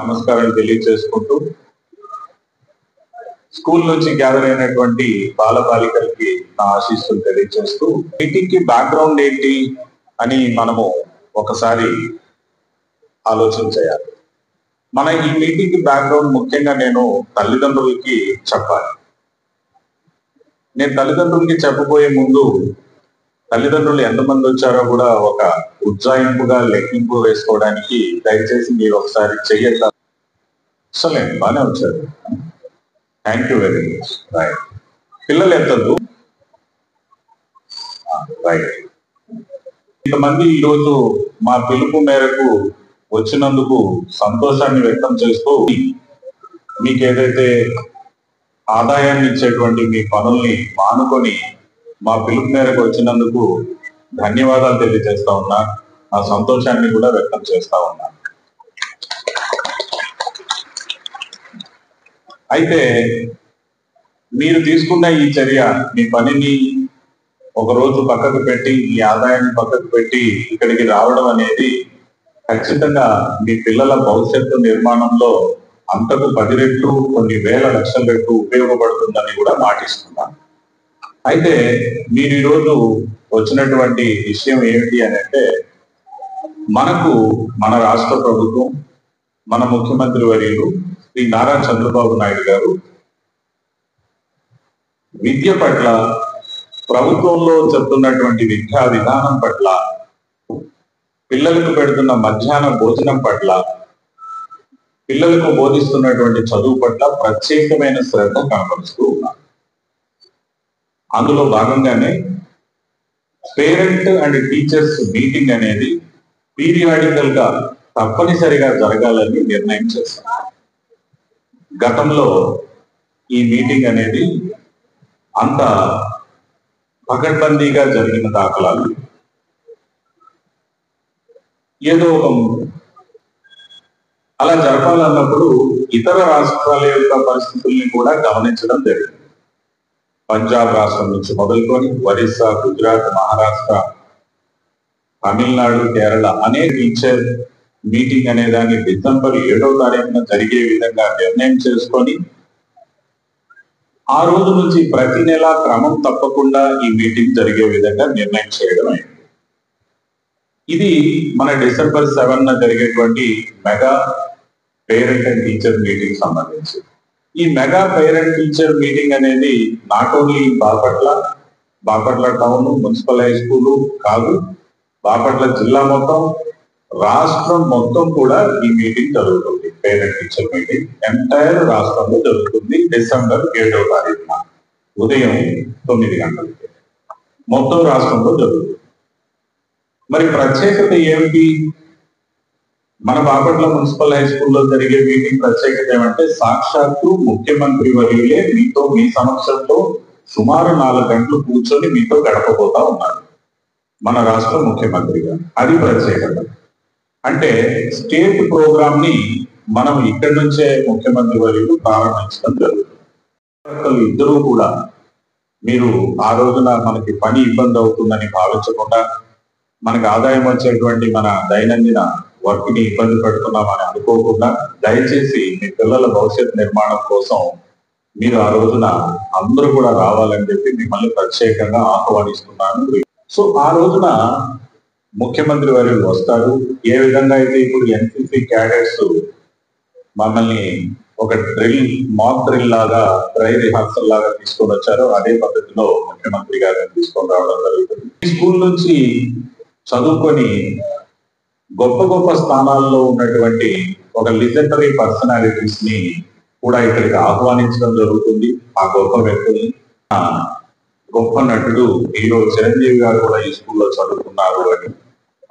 నమస్కారం తెలియజేసుకుంటూ స్కూల్ నుంచి గ్యాదర్ అయినటువంటి బాల బాలికలకి నా ఆశీస్సులు తెలియజేస్తూ మీటింగ్ కి బ్యాక్గ్రౌండ్ ఏంటి అని మనము ఒకసారి ఆలోచన చేయాలి. మన ఈ మీటింగ్ కి బ్యాక్గ్రౌండ్ ముఖ్యంగా నేను తల్లిదండ్రులకి చెప్పాలి. నేను తల్లిదండ్రులకి చెప్పబోయే ముందు తల్లిదండ్రులు ఎంతమంది వచ్చారో కూడా ఒక ఉజ్జాయింపుగా లెక్కింపు వేసుకోవడానికి దయచేసి మీరు ఒకసారి చెయ్యక. ఎక్సలెంట్, బాగానే వచ్చారు. Thank you very much. Right, పిల్లలు ఎంతదు? రైట్. ఇంతమంది ఈరోజు మా పిలుపు మేరకు వచ్చినందుకు సంతోషాన్ని వ్యక్తం చేస్తూ మీకు ఏదైతే ఆదాయాన్ని ఇచ్చేటువంటి మీ పనుల్ని మానుకొని మా పిలుపు మేరకు వచ్చినందుకు ధన్యవాదాలు తెలియజేస్తా ఉన్నా. ఆ సంతోషాన్ని కూడా వ్యక్తం చేస్తా ఉన్నా. అయితే మీరు తీసుకున్న ఈ చర్య, మీ పనిని ఒక రోజు పక్కకు పెట్టి, ఈ ఆదాయాన్ని పక్కకు పెట్టి ఇక్కడికి రావడం అనేది ఖచ్చితంగా మీ పిల్లల భవిష్యత్తు నిర్మాణంలో అంతకు 10 రెట్లు, కొన్ని వేల లక్షల రెట్లు ఉపయోగపడుతుందని కూడా మాటిస్తున్నాను. అయితే మీరు ఈరోజు వచ్చినటువంటి విషయం ఏమిటి అని అంటే, మనకు మన రాష్ట్ర ప్రభుత్వం, మన ముఖ్యమంత్రి వర్యులు శ్రీ నారా చంద్రబాబు నాయుడు గారు విద్య పట్ల, ప్రభుత్వంలో చెప్తున్నటువంటి విద్యా విధానం పట్ల, పిల్లలకు పెడుతున్న మధ్యాహ్న భోజనం పట్ల, పిల్లలకు బోధిస్తున్నటువంటి చదువు పట్ల ప్రత్యేకమైన శ్రద్ధ కనపరుస్తూ ఉన్నారు. అందులో భాగంగానే పేరెంట్ అండ్ టీచర్స్ మీటింగ్ అనేది పీరియాడికల్ గా తప్పనిసరిగా జరగాలని నిర్ణయం చేశారు. గతంలో ఈ మీటింగ్ అనేది అంత పకడ్బందీగా జరిగిన దాఖలాలు, ఏదో అలా జరపాలన్నప్పుడు ఇతర రాష్ట్రాల యొక్క పరిస్థితుల్ని కూడా గమనించడం జరిగింది. పంజాబ్ రాష్ట్రం నుంచి మొదలుకొని ఒరిస్సా, గుజరాత్, మహారాష్ట్ర, తమిళనాడు, కేరళ అనే టీచర్ మీటింగ్ అనే దాన్ని డిసెంబర్ 7వ తారీఖున జరిగే విధంగా నిర్ణయం చేసుకొని ఆ రోజు నుంచి ప్రతి నెల క్రమం తప్పకుండా ఈ మీటింగ్ జరిగే విధంగా నిర్ణయం చేయడం అయింది. ఇది మన డిసెంబర్ 7న జరిగేటువంటి mega parent and teacher meeting సంబంధించి. ఈ మెగా పేరెంట్ టీచర్ మీటింగ్ అనేది not only Bapatla town municipal high school కాదు, బాపట్ల జిల్లా మొత్తం, రాష్ట్రం మొత్తం కూడా ఈ మీటింగ్ జరుగుతుంది. పేరెంట్ టీచర్ మీటింగ్ ఎంటైర్ రాష్ట్రంలో జరుగుతుంది. డిసెంబర్ 7వ తారీఖున ఉదయం 9 గంటలకి మొత్తం రాష్ట్రంలో జరుగుతుంది. మరి ప్రత్యేకత ఏమిటి? మన బాపట్ల మున్సిపల్ హై స్కూల్లో జరిగే మీటింగ్ ప్రత్యేకత ఏమంటే, సాక్షాత్తు ముఖ్యమంత్రి వర్యులే మీతో, మీ సమక్షంలో సుమారు 4 గంటలు కూర్చొని మీతో గడపబోతా ఉన్నారు మన రాష్ట్ర ముఖ్యమంత్రిగా. అది ప్రత్యేకత. అంటే స్టేట్ ప్రోగ్రామ్ ని మనం ఇక్కడి నుంచే ముఖ్యమంత్రి వర్యులు ప్రారంభించడం జరుగుతుంది. ఇద్దరూ కూడా మీరు ఆ రోజున మనకి పని ఇబ్బంది అవుతుందని భావించకుండా, మనకు ఆదాయం వచ్చేటువంటి మన దైనందిన వర్క్ ని ఇబ్బంది పెడుతున్నామని అనుకోకుండా, దయచేసి మీ పిల్లల భవిష్యత్ నిర్మాణం కోసం మీరు ఆ రోజున అందరూ కూడా రావాలని చెప్పి మిమ్మల్ని ప్రత్యేకంగా ఆహ్వానిస్తున్నాను. సో ఆ రోజున ముఖ్యమంత్రి వర్యులు వస్తారు. ఏ విధంగా అయితే ఇప్పుడు ఎన్సిసి క్యాడెట్స్ మమ్మల్ని ఒక మాక్ డ్రిల్ లాగా, డ్రై రిహార్సల్ లాగా తీసుకొని వచ్చారో, అదే పద్ధతిలో ముఖ్యమంత్రి గారిని తీసుకొని రావడం జరుగుతుంది. ఈ స్కూల్ నుంచి చదువుకొని గొప్ప గొప్ప స్థానాల్లో ఉన్నటువంటి ఒక లిజెండరీ పర్సనాలిటీస్ ని కూడా ఇక్కడికి ఆహ్వానించడం జరుగుతుంది. ఆ గొప్ప వ్యక్తుల్ని, గొప్ప నటుడు హీరో చిరంజీవి గారు కూడా ఈ స్కూల్లో చదువుకున్నారు అని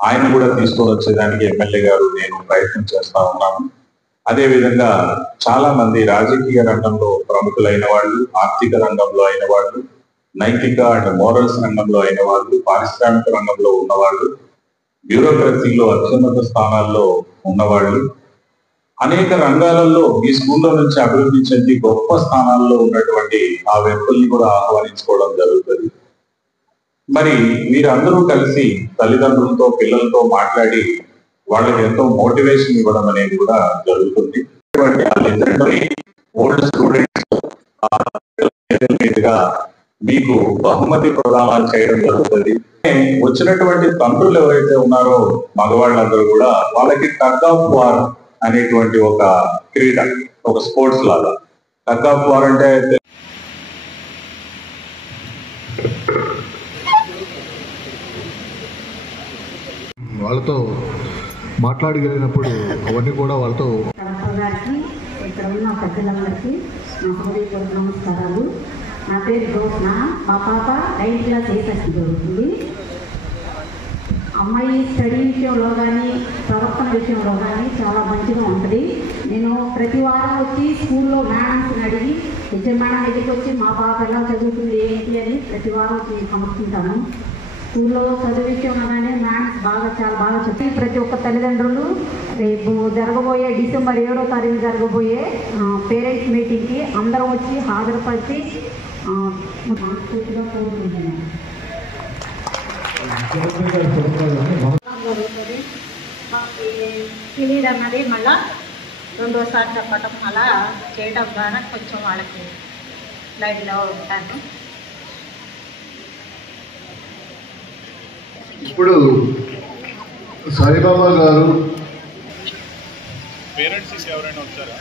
ఆయన కూడా తీసుకొని వచ్చేదానికి ఎమ్మెల్యే గారు, నేను ప్రయత్నం చేస్తా ఉన్నాము. అదే విధంగా చాలా మంది రాజకీయ రంగంలో ప్రముఖులైన వాళ్ళు, ఆర్థిక రంగంలో అయిన వాళ్ళు, నైతిక అండ్ మోరల్స్ రంగంలో అయిన వాళ్ళు, పారిశ్రామిక రంగంలో ఉన్నవాళ్ళు, బ్యూరోక్రసీలో అత్యున్నత స్థానాల్లో ఉన్నవాళ్ళు, అనేక రంగాలలో ఈ స్కూల్లో నుంచి అభివృద్ధి చెంది గొప్ప స్థానాల్లో ఉన్నటువంటి ఆ వ్యక్తుల్ని కూడా ఆహ్వానించుకోవడం జరుగుతుంది. మరి వీరందరూ కలిసి తల్లిదండ్రులతో పిల్లలతో మాట్లాడి వాళ్ళకి ఎంతో మోటివేషన్ ఇవ్వడం అనేది కూడా జరుగుతుంది. ఓల్డ్ స్టూడెంట్స్ మీదుగా మీకు బహుమతి ప్రదానాలు చేయడం జరుగుతుంది. వచ్చినటువంటి తండ్రులు ఎవరైతే ఉన్నారో మగవాళ్ళందరూ కూడా వాళ్ళకి టగ్ ఆఫ్ వార్ అనేటువంటి ఒక క్రీడ, ఒక స్పోర్ట్స్ లాగా. టగ్ ఆఫ్ వార్ అంటే వాళ్ళతో మాట్లాడగలిగినప్పుడు అవన్నీ కూడా వాళ్ళతో ఇక్కడ ఉన్న పెద్దలందరికీ నా హృదయపూర్వక నమస్కారాలు. నా పేరు జ్యోత్న. మా పాప 9th క్లాస్ చదువుతుంది. అమ్మాయి స్టడీ విషయంలో కానీ ప్రవర్తన విషయంలో కానీ చాలా మంచిగా ఉంటుంది. నేను ప్రతి వారం వచ్చి స్కూల్లో మేడమ్స్ని అడిగి మేడం దగ్గరికి వచ్చి మా పాప ఎలా చదువుతుంది ఏంటి అని ప్రతి వారం వచ్చి కనుక్కుంటాను. స్కూల్లో చదువు విషయంలో కానీ మేడమ్స్ చాలా బాగా చెప్పి ప్రతి ఒక్క తల్లిదండ్రులు రేపు జరగబోయే డిసెంబర్ 7వ తారీఖు జరగబోయే పేరెంట్స్ మీటింగ్కి అందరం వచ్చి హాజరుపరిచి మనస్ఫూర్తిగా కోరుకుంటున్నాను. తెలియదు అన్నది మళ్ళా రెండోసారి చెప్పటం అలా చేయడం ద్వారా కొంచెం వాళ్ళకి లైట్లో ఉంటాను. ఇప్పుడు సాయిబాబా గారు పేరెంట్స్ ఎవరైనా వచ్చారా?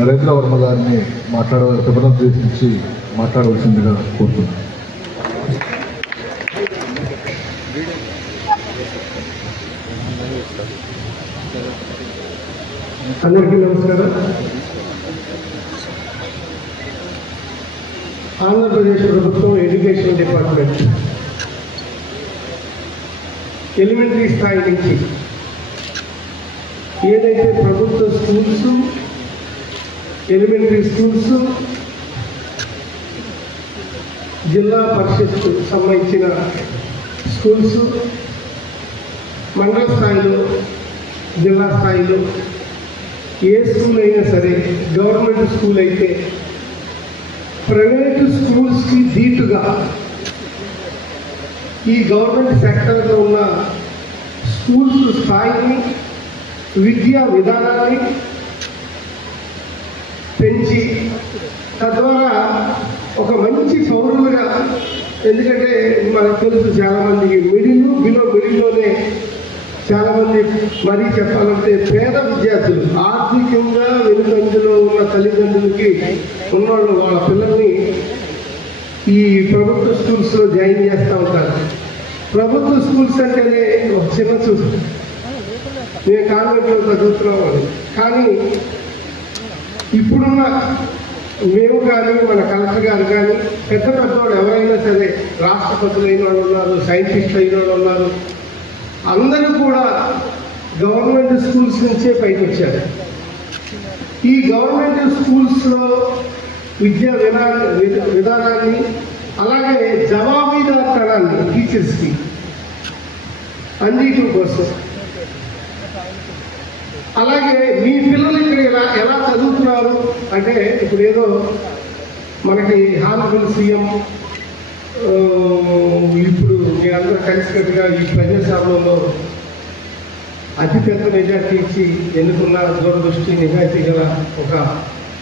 నరేంద్ర వర్మ గారిని ఉద్దేశించి మాట్లాడవలసిందిగా కోరుతున్నాను. అందరికీ నమస్కారం. ఆంధ్రప్రదేశ్ ప్రభుత్వం ఎడ్యుకేషన్ డిపార్ట్మెంట్ ఎలిమెంటరీ స్థాయి నుంచి ఏదైతే ప్రభుత్వ స్కూల్స్, ఎలిమెంటరీ స్కూల్స్, జిల్లా పరిషత్ సంబంధించిన స్కూల్స్, మండల స్థాయిలో, జిల్లా స్థాయిలో ఏ స్కూల్ అయినా సరే, గవర్నమెంట్ స్కూల్ అయితే ప్రైవేటు స్కూల్స్కి ధీటుగా ఈ గవర్నమెంట్ సెక్టర్లో ఉన్న స్కూల్స్ స్థాయిని, విద్యా విధానాన్ని పెంచి తద్వారా ఒక మంచి పౌరులుగా, ఎందుకంటే మనకు తెలుసు చాలామందికి మిడిల్లోనే చాలామంది మరీ చెప్పాలంటే పేద విద్యార్థులు, ఆర్థికంగా వెనుకంజలో ఉన్న తల్లిదండ్రులకి ఉన్నవాళ్ళు వాళ్ళ పిల్లల్ని ఈ ప్రభుత్వ స్కూల్స్లో జాయిన్ చేస్తూ ఉంటారు. ప్రభుత్వ స్కూల్స్ అంటేనే ఒక చిన్న చూసు, నేను కాన్వెంట్లో చదువుతున్నాను, కానీ ఇప్పుడున్న మేము కానీ మన కలెక్టర్ గారు కానీ పెద్ద పెద్దవాళ్ళు ఎవరైనా సరే రాష్ట్రపతులు అయిన వాళ్ళు ఉన్నారు, సైంటిస్టులు అయిన వాళ్ళు ఉన్నారు, అందరూ కూడా గవర్నమెంట్ స్కూల్స్ నుంచే పైకి వచ్చారు. ఈ గవర్నమెంట్ స్కూల్స్లో విద్యా విధానాన్ని అలాగే జవాబుదారీతనాన్ని టీచర్స్కి అందించడం కోసం, అలాగే మీ పిల్లలు ఇక్కడ ఎలా చదువుతున్నారు అంటే ఇప్పుడు ఏదో మనకి హానరబుల్ సీఎం ఇప్పుడు మీరందరూ కలిసికట్టుగా ఈ ప్రజాసభలో అతిపెద్ద మెజార్టీ ఇచ్చి ఎన్నుకున్న దూరదృష్టి నిజాయితీ గల ఒక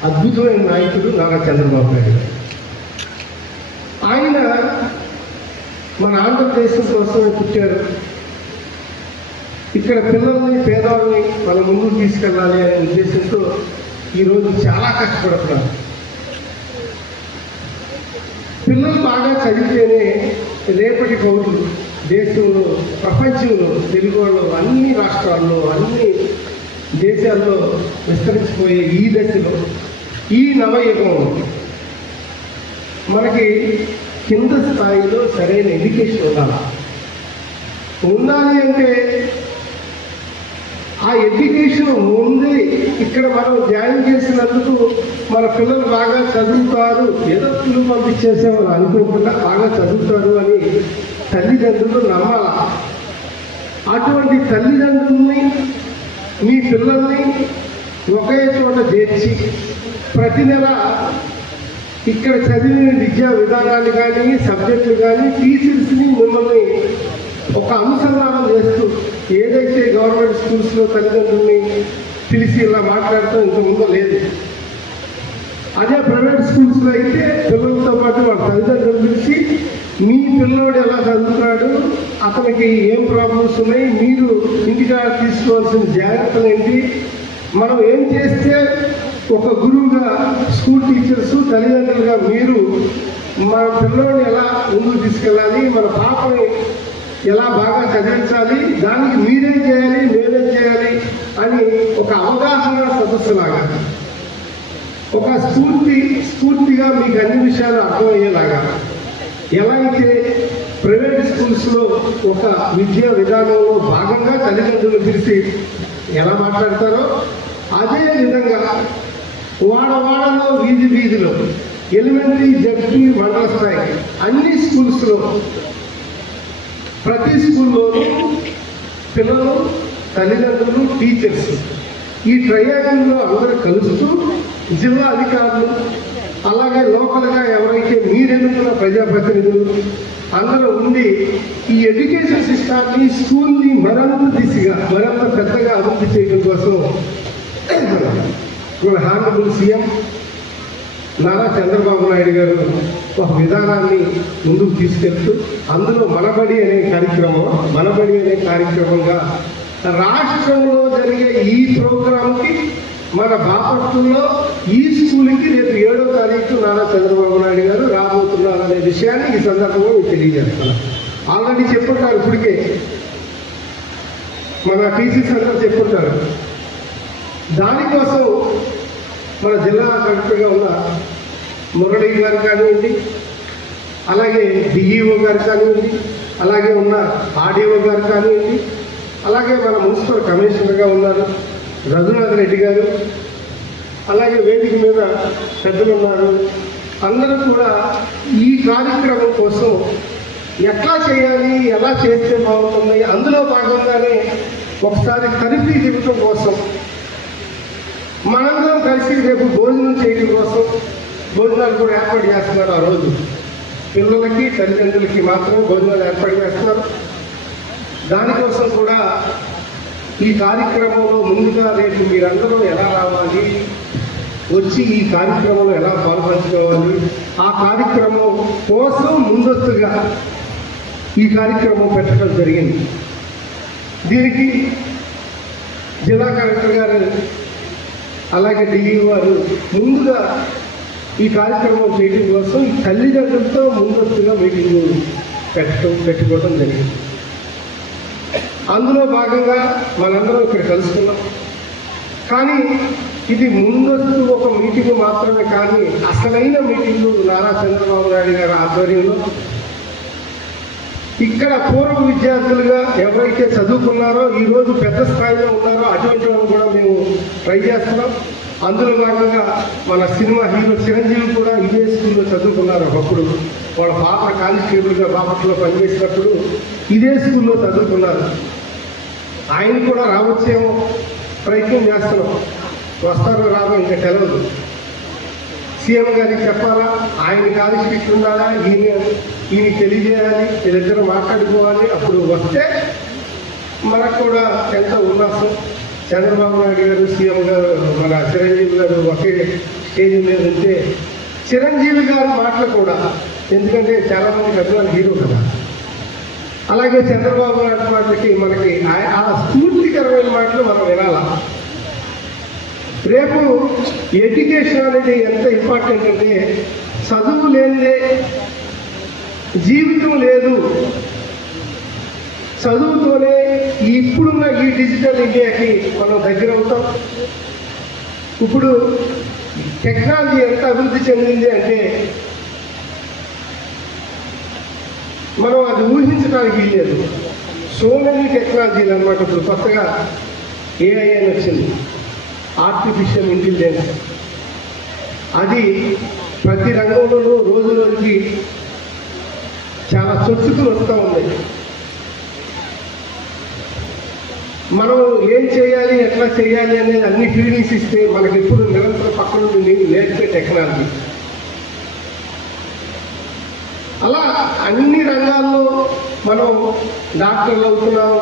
అద్భుతమైన నాయకుడు నారా చంద్రబాబు నాయుడు. ఆయన మన ఆంధ్రప్రదేశం కోసమే పుట్టారు. ఇక్కడ పిల్లల్ని పేదవాళ్ళని మన ముందుకు తీసుకెళ్ళాలి అనే ఉద్దేశంతో ఈరోజు చాలా కష్టపడుతున్నారు. పిల్లలు బాగా చదివితేనే రేపటి పౌరులు దేశంలో, ప్రపంచంలో, తెలుగు వాళ్ళు అన్ని రాష్ట్రాల్లో, అన్ని దేశాల్లో విస్తరించిపోయే ఈ దశలో, ఈ నవయుగంలో మనకి కింద స్థాయిలో సరైన ఎడ్యుకేషన్ ఉండాలి అంటే ఆ ఎడ్యుకేషన్ ఉంది. ఇక్కడ మనం జాయిన్ చేసినందుకు మన పిల్లలు బాగా చదువుతారు, ఏదో పిల్లలు పంపించేసేవాళ్ళు అనుకోకుండా బాగా చదువుతారు అని తల్లిదండ్రులు నమ్మాల. అటువంటి తల్లిదండ్రుల్ని మీ పిల్లల్ని ఒకే చోట చేర్చి ప్రతి నెల ఇక్కడ చదివిన విద్యా విధానాన్ని కానీ, సబ్జెక్టులు కానీ, టీచర్స్ని మిమ్మల్ని ఒక అనుసంధానం చేస్తూ, ఏదైతే గవర్నమెంట్ స్కూల్స్లో తల్లిదండ్రుల్ని పిలిచి ఇలా మాట్లాడుతూ ఇంతకుముందు లేదు, అదే ప్రైవేట్ స్కూల్స్లో అయితే పిల్లలతో పాటు వాళ్ళ తల్లిదండ్రులు పిలిచి మీ పిల్లోడు ఎలా చదువుతున్నాడు, అతనికి ఏం ప్రాబ్లమ్స్ ఉన్నాయి, మీరు ఇంటికాడ తీసుకోవాల్సిన జాగ్రత్తలు ఏంటి, మనం ఏం చేస్తే ఒక గురువుగా స్కూల్ టీచర్స్ తల్లిదండ్రులుగా మీరు మన పిల్లోడిని ఎలా ముందుకు తీసుకెళ్ళాలి, మన పాపని ఎలా బాగా చదివించాలి, దానికి మీరేం చేయాలి, మేమేం చేయాలి అని ఒక అవగాహన సదస్సులాగా, ఒక స్ఫూర్తిగా మీకు అన్ని విషయాలు అర్థమయ్యేలాగా, ఎలా అయితే ప్రైవేట్ స్కూల్స్లో ఒక విద్యా విధానంలో భాగంగా తల్లిదండ్రులు పిలిచి ఎలా మాట్లాడతారో అదే విధంగా వాడవాడలో, వీధిలో, ఎలిమెంటరీ, జడ్పీ, మండల స్థాయి అన్ని స్కూల్స్లో ప్రతి స్కూల్లోనూ పిల్లలు, తల్లిదండ్రులు, టీచర్స్ ఈ ట్రయాంగిల్లో అందరూ కలుస్తూ జిల్లా అధికారులు అలాగే లోకల్గా ఎవరైతే మీరెన్నుకున్న ప్రజాప్రతినిధులు అందరూ ఉండి ఈ ఎడ్యుకేషన్ సిస్టాన్ని, స్కూల్ని మరింత దిశగా, మరింత పెద్దగా అభివృద్ధి చేయడం కోసం మన హానరబుల్ సీఎం నారా చంద్రబాబు నాయుడు గారు ఒక విధానాన్ని ముందుకు తీసుకెళ్తూ అందులో మనబడి అనే కార్యక్రమంగా రాష్ట్రంలో జరిగే ఈ ప్రోగ్రాంకి మన బాపట్లలో ఈ స్కూల్కి రేపు 7వ తారీఖు నారా చంద్రబాబు నాయుడు గారు రాబోతున్నారనే విషయాన్ని ఈ సందర్భంగా మీకు తెలియజేస్తాను. ఆల్రెడీ చెప్పుంటారు, ఇప్పటికే మన టీచర్స్ అందరూ చెప్పుంటారు. దానికోసం మన జిల్లా కలెక్టర్గా ఉన్న మురళీ గారు కానివ్వండి, అలాగే డిఈఓ గారు కానివ్వండి, అలాగే ఉన్న ఆర్డీఓ గారు కానివ్వండి, అలాగే మన మున్సిపల్ కమిషనర్గా ఉన్నారు రఘునాథ్ రెడ్డి గారు, అలాగే వేదిక మీద పెద్దలు ఉన్నారు. అందరూ కూడా ఈ కార్యక్రమం కోసం ఎట్లా చేయాలి, ఎలా చేస్తే బాగుంటుంది, అందులో భాగంగానే ఒకసారి తనిఖీ దిగటం కోసం మనందరం కలిసి రేపు భోజనం చేయడం కోసం భోజనాలు కూడా ఏర్పాటు చేస్తున్నారు. ఆ రోజు పిల్లలకి, తల్లిదండ్రులకి మాత్రమే భోజనాలు ఏర్పాటు చేస్తున్నారు. దానికోసం కూడా ఈ కార్యక్రమంలో ముందుగా రేపు మీరందరూ ఎలా రావాలి, వచ్చి ఈ కార్యక్రమంలో ఎలా పాల్పంచుకోవాలి, ఆ కార్యక్రమం కోసం ముందస్తుగా ఈ కార్యక్రమం పెట్టడం జరిగింది. దీనికి జిల్లా కలెక్టర్ గారు అలాగే డిఈఓ గారు ముందుగా ఈ కార్యక్రమం చేయడం కోసం ఈ తల్లిదండ్రులతో ముందస్తుగా మీటింగ్ పెట్టుకోవడం జరిగింది. అందులో భాగంగా మనందరం ఇక్కడ కలుసుకున్నాం. కానీ ఇది ముందస్తు ఒక మీటింగ్ మాత్రమే కానీ అసలైన మీటింగు నారా చంద్రబాబు నాయుడు గారి ఆధ్వర్యంలో ఇక్కడ పూర్వ విద్యార్థులుగా ఎవరైతే చదువుకున్నారో ఈరోజు పెద్ద స్థాయిలో ఉన్నారో అటువంటి వాళ్ళు కూడా మేము ట్రై చేస్తున్నాం. అందులో భాగంగా మన సినిమా హీరో చిరంజీవి కూడా ఇదే స్కూల్లో చదువుకున్నారు. ఒకప్పుడు వాళ్ళ పాప కానిస్టేబుల్గా బాపట్లో పనిచేసినప్పుడు ఇదే స్కూల్లో చదువుకున్నారు. ఆయన కూడా రావచ్చేమో ప్రయత్నం చేస్తున్నాం. వస్తారో రాదో ఇంకా తెలియదు. సీఎం గారికి చెప్పాలా, ఆయన కానిస్టేట్ ఉండాలా, ఈయన తెలియజేయాలి, వీళ్ళిద్దరూ మాట్లాడుకోవాలి. అప్పుడు వస్తే మనకు కూడా ఎంత ఉల్లాసం. చంద్రబాబు నాయుడు గారు, సీఎం గారు, మన చిరంజీవి గారు ఒకే స్టేజ్ మీద ఉంటే చిరంజీవి గారి మాటలు కూడా, ఎందుకంటే చాలామందికి అభిమాన హీరో కదా, అలాగే చంద్రబాబు నాయుడు మాటలకి మనకి ఆ స్ఫూర్తికరమైన మాటలు మనం వినాలా. రేపు ఎడ్యుకేషన్ అనేది ఎంత ఇంపార్టెంట్ అంటే చదువు లేనిదే జీవితం లేదు. చదువుతోనే ఇప్పుడున్న ఈ డిజిటల్ ఇండియాకి మనం దగ్గర అవుతాం. ఇప్పుడు టెక్నాలజీ ఎంత అభివృద్ధి చెందింది అంటే మనం అది ఊహించడానికి వీల్లేదు. సో మెనీ టెక్నాలజీలు అన్నమాట. ఇప్పుడు కొత్తగా ఏఐ అని వచ్చింది, ఆర్టిఫిషియల్ ఇంటెలిజెన్స్. అది ప్రతి రంగంలోనూ రోజు రోజుకి చాలా చొచ్చుకుని వస్తూ ఉంది. మనం ఏం చేయాలి, ఎట్లా చేయాలి అనేది అన్ని ఫీలింగ్స్ ఇస్తే మనకి ఎప్పుడు నిరంతరం పక్కన నుండి నేర్పే టెక్నాలజీ. అలా అన్ని రంగాల్లో మనం డాక్టర్లు అవుతున్నాం,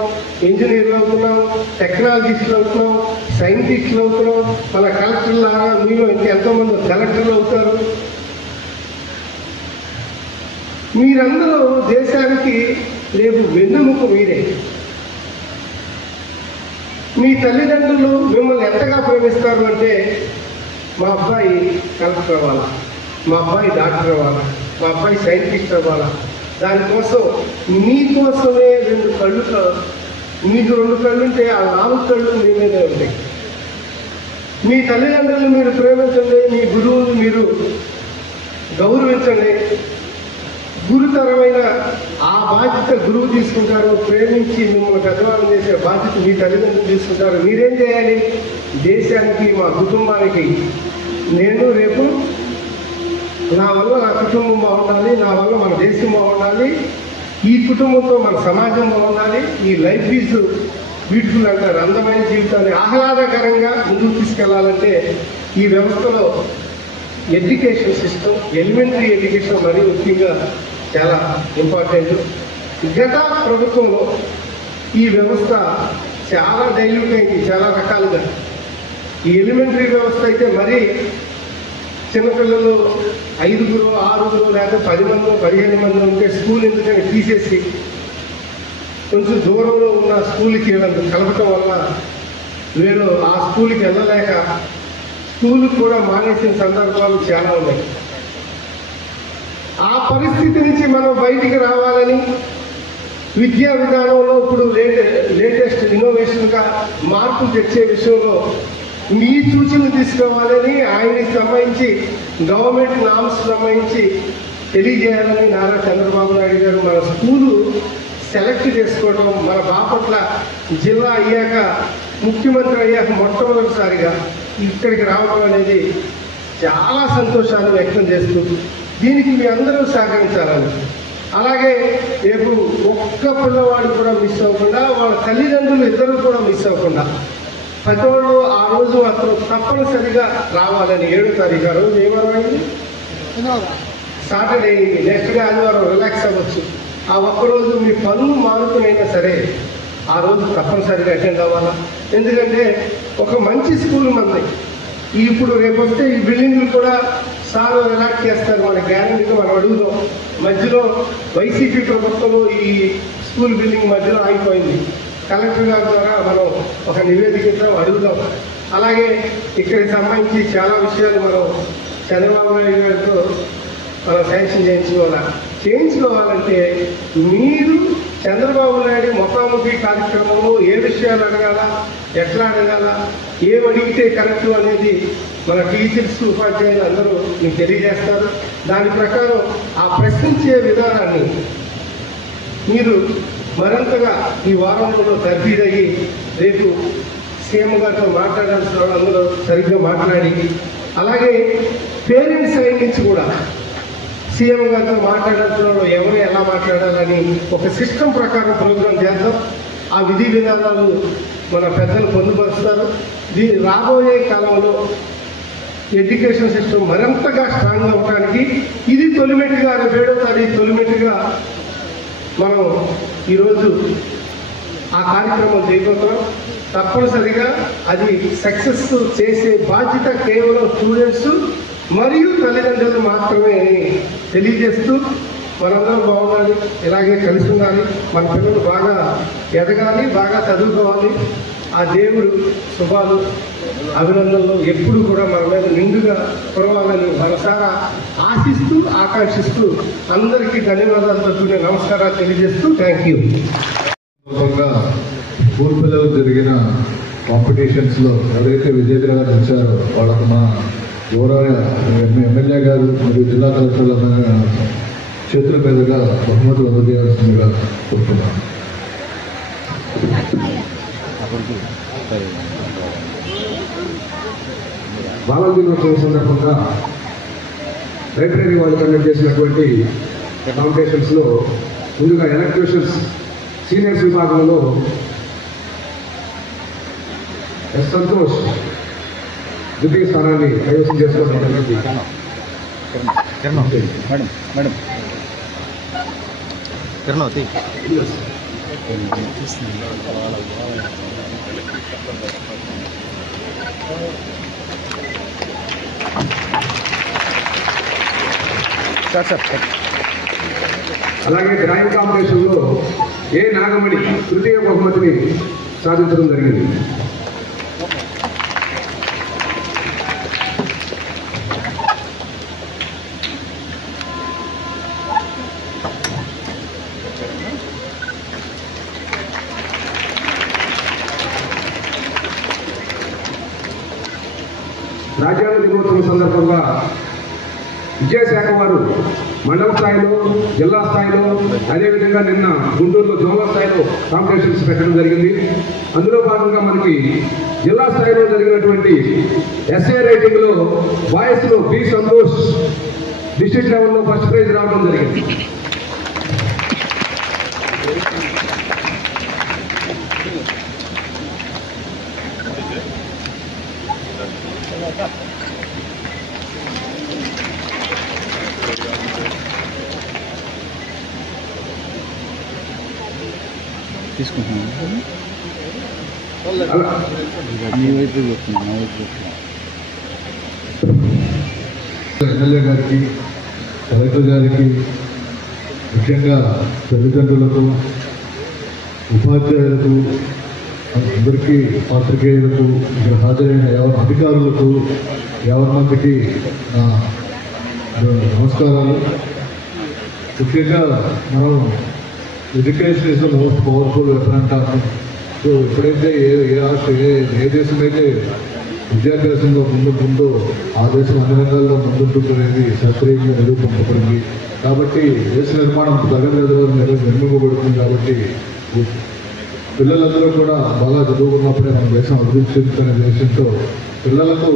ఇంజనీర్లు అవుతున్నాం, టెక్నాలజిస్టులు అవుతున్నాం, సైంటిస్టులు అవుతున్నాం. మన కలెక్టర్లు లాగా మీలో ఎంతోమంది కలెక్టర్లు అవుతారు. మీరందరూ దేశానికి రేపు వెన్నెముక మీరే. మీ తల్లిదండ్రులు మిమ్మల్ని ఎంతగా ప్రేమిస్తారు అంటే మా అబ్బాయి కలెక్టర్ అవ్వాలా, మా అబ్బాయి డాక్టర్ అవ్వాలా, మా అబ్బాయి సైంటిస్ట్ అవ్వాలా. దానికోసం మీకోసమే మీకు 2 కళ్ళు ఉంటే ఆ 4 కళ్ళు మీ మీదే ఉంటాయి. మీ తల్లిదండ్రులు మీరు ప్రేమించండి, మీ గురువులు మీరు గౌరవించండి. గురుతరమైన ఆ బాధ్యత గురువు తీసుకుంటారు. ప్రేమించి మిమ్మల్ని పెద్దవాళ్ళని చేసే బాధ్యత మీ తల్లిదండ్రులు తీసుకుంటారు. మీరేం చేయాలి? దేశానికి, మా కుటుంబానికి, నేను రేపు నా వల్ల నా కుటుంబం బాగుండాలి, నా వల్ల మన దేశం బాగుండాలి, ఈ కుటుంబంతో మన సమాజం బాగుండాలి. ఈ లైఫ్ ఈజ్ బ్యూటిఫుల్ అంటారు. అందమైన జీవితాన్ని ఆహ్లాదకరంగా ముందుకు తీసుకెళ్లాలంటే ఈ వ్యవస్థలో ఎడ్యుకేషన్ సిస్టమ్, ఎలిమెంటరీ ఎడ్యుకేషన్ మరీ ముఖ్యంగా చాలా ఇంపార్టెంట్. గత ప్రభుత్వంలో ఈ వ్యవస్థ చాలా డైల్యూట్ అయింది చాలా రకాలుగా. ఈ ఎలిమెంటరీ వ్యవస్థ అయితే మరీ చిన్నపిల్లలు 5, 6 లేకపోతే 10 మంది 15 మంది ఉంటే స్కూల్ ఎందుకని తీసేసి కొంచెం దూరంలో ఉన్న స్కూల్కి కలపటం వల్ల వీళ్ళు ఆ స్కూల్కి వెళ్ళలేక స్కూల్కి కూడా మానేసిన సందర్భాలు చాలా ఉన్నాయి. ఆ పరిస్థితి నుంచి మనం బయటికి రావాలని విద్యా విధానంలో ఇప్పుడు లేటెస్ట్ ఇన్నోవేషన్గా మార్పులు తెచ్చే విషయంలో మీ సూచనలు తీసుకోవాలని, ఆయనకి సంబంధించి గవర్నమెంట్ నామ్స్ సంబంధించి తెలియజేయాలని నారా చంద్రబాబు నాయుడు గారు మన స్కూలు సెలెక్ట్ చేసుకోవడం, మన బాపట్ల జిల్లా అయ్యాక ముఖ్యమంత్రి అయ్యాక మొట్టమొదటిసారిగా ఇక్కడికి రావడం అనేది చాలా సంతోషాన్ని వ్యక్తం చేస్తూ దీనికి మీ అందరూ సహకరించాలని, అలాగే రేపు ఒక్క పిల్లవాడు కూడా మిస్ అవ్వకుండా, వాళ్ళ తల్లిదండ్రులు ఇద్దరు కూడా మిస్ అవ్వకుండా ప్రతి వాళ్ళు ఆ రోజు అతను తప్పనిసరిగా రావాలని. 7వ తారీఖు ఆ రోజు ఏమన్నది సాటర్డే, నెక్స్ట్ డే ఆదివారం రిలాక్స్ అవ్వచ్చు. ఆ ఒక్కరోజు మీ పనులు మారుతున్నైనా సరే ఆ రోజు తప్పనిసరిగా అటెండ్ అవ్వాలా. ఎందుకంటే ఒక మంచి స్కూల్ మనది. ఇప్పుడు రేపు వస్తే ఈ బిల్డింగ్లు కూడా సార్ రిలాక్స్ చేస్తారు, మన గ్యారంటీగా మనం అడుగుదాం. మధ్యలో వైసీపీ ప్రభుత్వంలో ఈ స్కూల్ బిల్డింగ్ మధ్యలో ఆగిపోయింది. కలెక్టర్ గారి ద్వారా మనం ఒక నివేదిక అడుగుదాం. అలాగే ఇక్కడికి సంబంధించి చాలా విషయాలు మనం చంద్రబాబు నాయుడు గారితో మనం శాంక్షన్ చేయించుకోవాలంటే మీరు చంద్రబాబు నాయుడు ముఖాముఖి కార్యక్రమంలో ఏ విషయాలు అడగాల, ఎట్లా అడగాల, ఏం అడిగితే కరెక్ట్ అనేది మన టీచర్స్ ఉపాధ్యాయులు అందరూ మీకు తెలియజేస్తారు. దాని ప్రకారం ఆ ప్రశ్నించే విధానాన్ని మీరు మరింతగా ఈ వారంలో తర్ఫీదయ్యి రేపు సీఎం గారితో మాట్లాడాల్సిన వాళ్ళు అందరూ సరిగ్గా మాట్లాడి, అలాగే పేరెంట్స్ సైడ్ నుంచి కూడా సీఎం గారితో మాట్లాడాల్సిన వాళ్ళు ఎవరు ఎలా మాట్లాడాలని ఒక సిస్టమ్ ప్రకారం ప్రోగ్రాం చేద్దాం. ఆ విధి విధానాలు మన పెద్దలు పొందుపరుస్తారు. దీని రాబోయే కాలంలో ఎడ్యుకేషన్ సిస్టమ్ మరింతగా స్ట్రాంగ్ అవ్వడానికి ఇది తొలిమెట్టుగా, రేపు 7వ తారీఖు తొలిమెట్టుగా మనం ఈరోజు ఆ కార్యక్రమం చేయబోతున్నాం. తప్పనిసరిగా అది సక్సెస్ చేసే బాధ్యత కేవలం స్టూడెంట్స్ మరియు తల్లిదండ్రులు మాత్రమే అని తెలియజేస్తూ, మనందరం బాగుండాలి, ఇలాగే కలిసి ఉండాలి, మన పిల్లలు బాగా ఎదగాలి, బాగా చదువుకోవాలి. ఆ దేవుడు శుభాలు అభినందనలు ఎప్పుడు కూడా మన మీద నిండుగా కురవాలని మనసారా ఆశిస్తూ ఆకాంక్షిస్తూ అందరికీ ధన్యవాదాలు తెలుపుకునే నమస్కారాలు తెలియజేస్తూ థ్యాంక్ యూ. స్కూల్ పిల్లలు జరిగిన కాంపిటీషన్స్లో ఎవరైతే విజేతగా నిలిచారో వాళ్ళకు మా గౌరవ ఎమ్మెల్యే గారు మరియు జిల్లా కలెక్టర్ల చేతుల మీదుగా బహుమతులు అందజేయాల్సిందిగా కోరుతున్నాను. బాలల దినోత్సవం సందర్భంగా లైబ్రరీ వాళ్ళు కండక్ట్ చేసినటువంటి కాంపిటీషన్స్లో ముందుగా ఎలక్ట్రీషియన్స్ సీనియర్స్ విభాగంలో ఎస్ సంతోష్ ద్వితీయ స్థానాన్ని కైవసం చేసుకోవడం జరిగింది. అలాగే డ్రాయింగ్ కాంపిటీషన్లో ఏ నాగమణి తృతీయ బహుమతిని సాధించడం జరిగింది. రాజ్యాంగ దినోత్సవం సందర్భంగా విద్యాశాఖ వారు మండల స్థాయిలో, జిల్లా స్థాయిలో, అదేవిధంగా నిన్న గుంటూరులో జోనల్ స్థాయిలో కాంపిటీషన్స్ పెట్టడం జరిగింది. అందులో భాగంగా మనకి జిల్లా స్థాయిలో జరిగినటువంటి ఎస్ఏ రైటింగ్లో బాయ్స్లో బి సంతోష్ డిస్ట్రిక్ట్ లెవెల్లో ఫస్ట్ ప్రైజ్ రావడం జరిగింది. ఎమ్మెల్యే గారికి, కలెక్టర్ గారికి, ముఖ్యంగా తల్లిదండ్రులకు, ఉపాధ్యాయులకు, అందరికీ, పాత్రికేయులకు, ఇక్కడ హాజరైన అధికారులకు, 50 మందికి నమస్కారాలు. ముఖ్యంగా మనం education is the most powerful weapon అంటాము. సో ఎప్పుడైతే ఏ దేశం అయితే విద్యాభ్యాసంలో ముందుంటుందో ఆ దేశం అన్ని రంగాల్లో ముందుంటుందనేది శాస్త్రీయంగా నిరూపించబడింది. కాబట్టి దేశ నిర్మాణం ప్రగతి నిర్మింపబడుతుంది. కాబట్టి పిల్లలందరూ కూడా బాగా చదువుకున్నప్పుడే మన దేశం అభివృద్ధి చెందుతున్న దేశంతో పిల్లలకు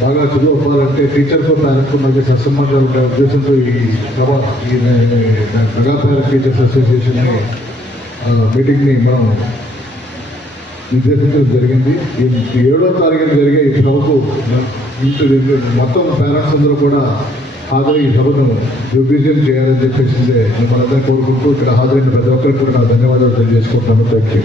బాగా చదువుకోవాలంటే టీచర్స్తో పేరెంట్స్ మధ్య సత్సంబంధాలు ఉండే ఉద్దేశంతో ఈ మెగా పేరెంట్ టీచర్స్ అసోసియేషన్ మీటింగ్ని మనం నిర్దేశించడం జరిగింది. ఈ 7వ తారీఖున జరిగే ఈ సభకు మొత్తం పేరెంట్స్ అందరూ కూడా హాజరై ఈ సభను దిగ్విజయం చేయాలని చెప్పేసి మిమ్మల్ని అందరూ కోరుకుంటూ ఇక్కడ హాజరైన ప్రతి ఒక్కరికి కూడా ధన్యవాదాలు తెలియజేసుకుంటున్నాను. Thank you.